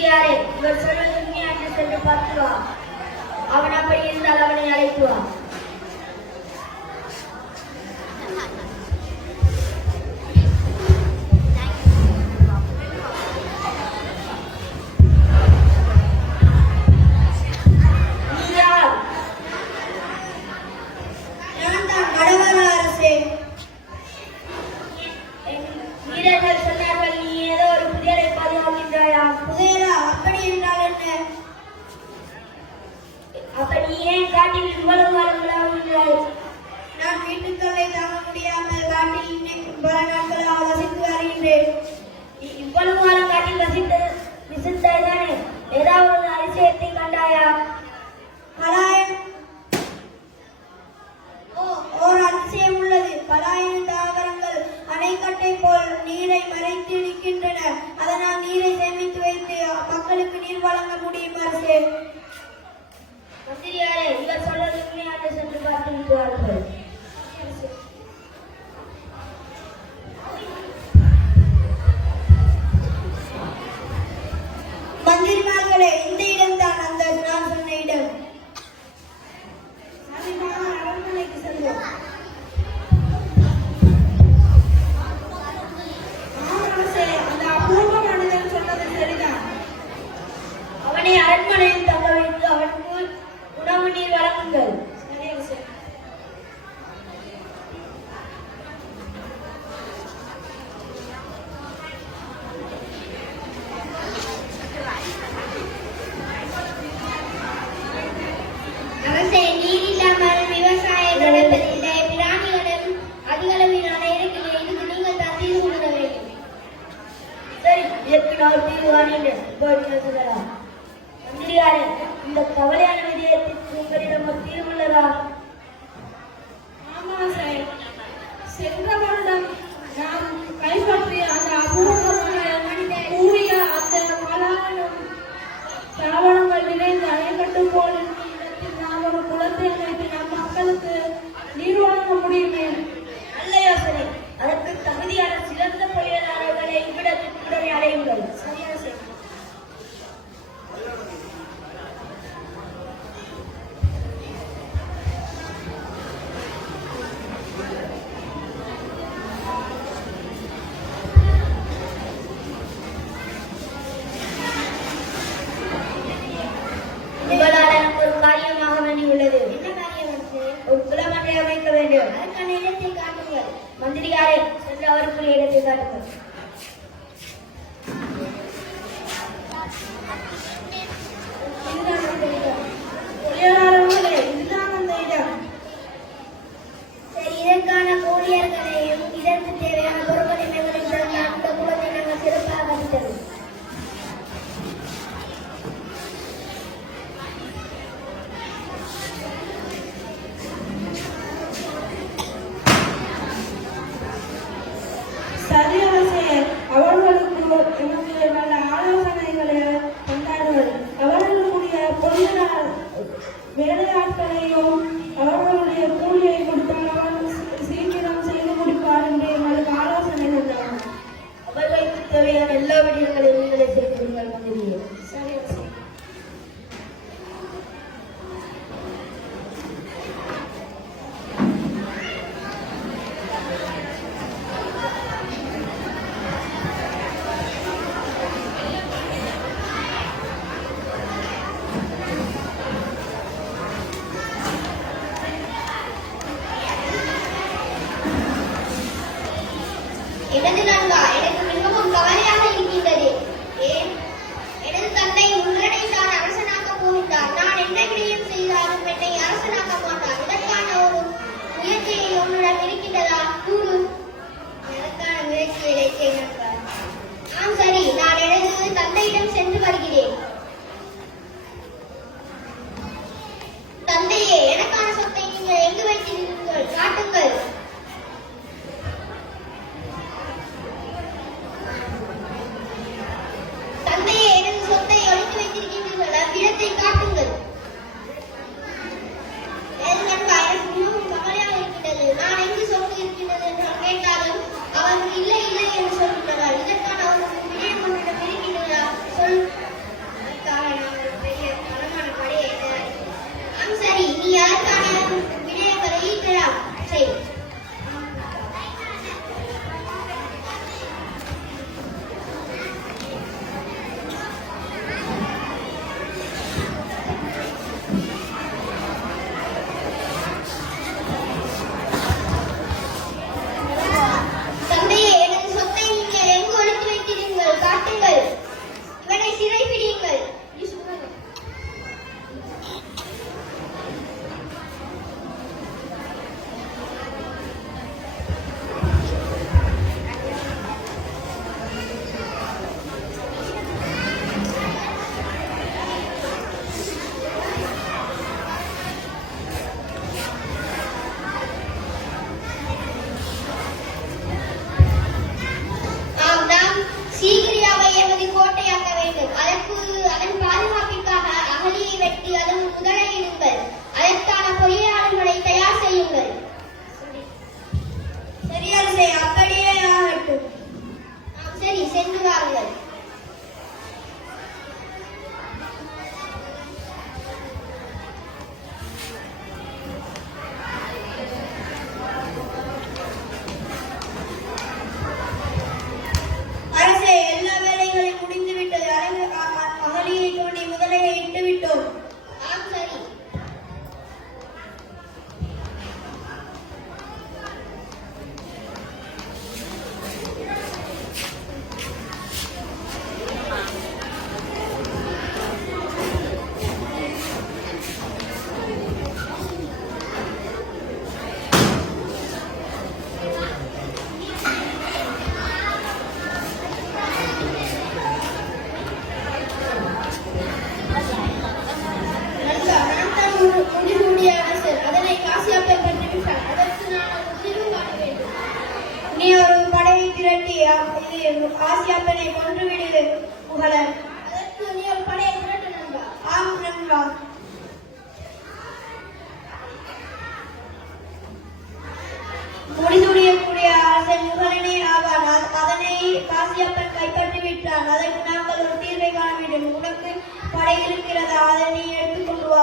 மந்திரியாரே, இவர் சொல்வது உண்மையா என்று சென்று பார்த்து வா. அவன் அப்படி இருந்தால் அவனை அழைத்து வா. நான் வீட்டுத்தொல்லை தாங்க முடியாமல் காட்டில் பல நாட்களாக வசித்து வருகின்றேன். இவ்வளவு காலம் காட்டில் வசித்தாய்தானே? ஏதாவது அதிசயத்தை கண்டாயா? ஓர் அதிசயம் உள்ளது. பலாயன தாவரங்கள் அணைக்கட்டை போல் நீரை மறைத்து இருக்கின்றன. அதனால் நீரை சேமித்து வைத்து மக்களுக்கு நீர் வழங்க முடியும் அரசே. மந்திரியாரே, இவர் சொல்வது உண்மையாக சென்று பார்த்து விடுவார்கள். மந்திரிமார்களே, இந்த இடம்தான் அந்த நான் சொன்ன இடம். அரண்மனைக்கு செல்வோம். அந்த அபூர்வ மனிதன் சொன்னது சரிதான். அவனை அரண்மனையில் தங்க வைத்து அவனுக்கு உணவு நீர் வழங்குங்கள். அரசே, நீர் இல்லாமல் விவசாயம் நடப்பதில்லை. பிராணிகளும் அதிகளவிலான இருக்கிறது. இதுக்கு நீங்கள் தான் தீர்வு கொடுக்க வேண்டும். சரி, இதற்கு நான் தீர்வு காண்கிறேன். மந்திரியாரே, இந்த கவலையான விஜயத்திற்கு உங்களிடம் ஒரு தீர்வு உள்ளதா? ஆமா சார், சென்ற வருடம் நாம் கைப்பற்றிய அந்த அபூர்வமான கூடிய அந்த தாவரங்கள் நிறைந்த அணைக்கட்டு போல் இடத்தில் நாம் ஒரு குளத்தை அமைத்து நம் மக்களுக்கு நீர் வழங்க முடியுமே. நல்ல யோசனை. அதற்கு தகுதியான சிறந்த பொறியாளர்களை இவ்விடத்திற்கு உடனே அடையுங்கள். சரியா சார்? உங்களால் எனக்கு ஒரு காரியமாக வேண்டியுள்ளது. என்ன காரியம்? ஒரு குளமன்றை அமைக்க வேண்டும். அதற்கான இடத்தை காட்டுங்கள். மந்திரியாரே, சென்று அவருக்குரிய இடத்தை காட்டுங்கள். இதுதான் அந்த இடம். பொறியாளர்களே, இதுதான் அந்த இடம். சரி, இதற்கான ஊழியர்களையும் இதற்கு தேவையான பொறுப்படைமைகளையும் தந்து அந்த குலத்தை நாங்கள் சிறப்பாக கழித்தது. அவர்களுக்கு எனக்கு நல்ல ஆலோசனைகளை தந்தார்கள். அவர்களுடைய பொருள் வேலையாட்களையும் அவர்களுடைய கூலியை கொடுத்தால் அவர்கள் சீக்கிரம் செய்து முடிப்பார் என்று எங்களுக்கு ஆலோசனை தந்தார்கள். அவர்களுக்கு தேவையான எல்லா விடயங்களையும் நீங்களே செய்கிறீர்கள் மந்திரியே. சரி சரி. எனது நண்பா, எனக்கு மிகவும் கவலையாக இருக்கின்றது. எனது தந்தை அவரிடம் கைப்பற்றி விட்டார். அதற்கு நாங்கள் ஒரு தீர்வை காண வேண்டும். உனக்கு படை இருக்கிறதா? அதை நீ எடுத்துக்கொண்டு வா.